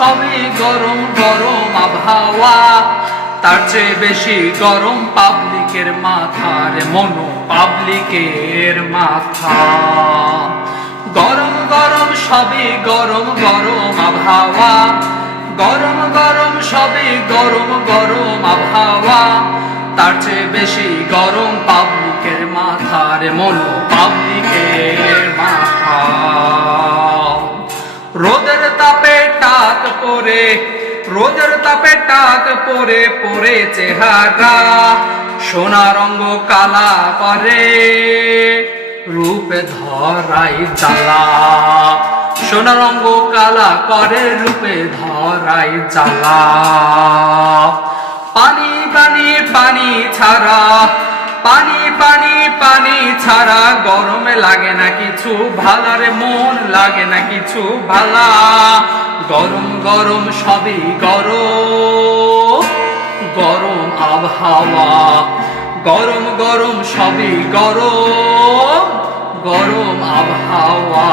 সবই গরম গরম আবহাওয়া, তার চেয়ে বেশি গরম পাবলিকের মাথা রে মনো, পাবলিকের মাথা। গরম গরম সবই গরম গরম আবহাওয়া, গরম গরম সবই গরম গরম আবহাওয়া, তার চেয়ে বেশি গরম পাবলিকের মাথা রে মনো, পাবলিকের মাথা। রোদের তাপে টাক পরে, রোদের তাপে টাক পরে পরে চেহারা সোনা রঙ কালা করে, রূপে ধরাই জ্বালা। সোনা রঙ কালা করে, রূপে ধরাই জ্বালা। পানি পানি পানি ছাড়া, পানি পানি পানি ছাড়া গরমে লাগে না কিছু ভালা রে মন, লাগে না কিছু ভালা। গরম গরম সবই গরম গরম আবহাওয়া, গরম গরম সবই গরম গরম আবহাওয়া,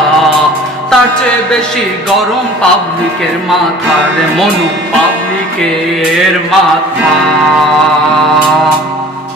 তার চেয়ে বেশি গরম পাবলিকের মাথা রে মনু, পাবলিকের মাথা।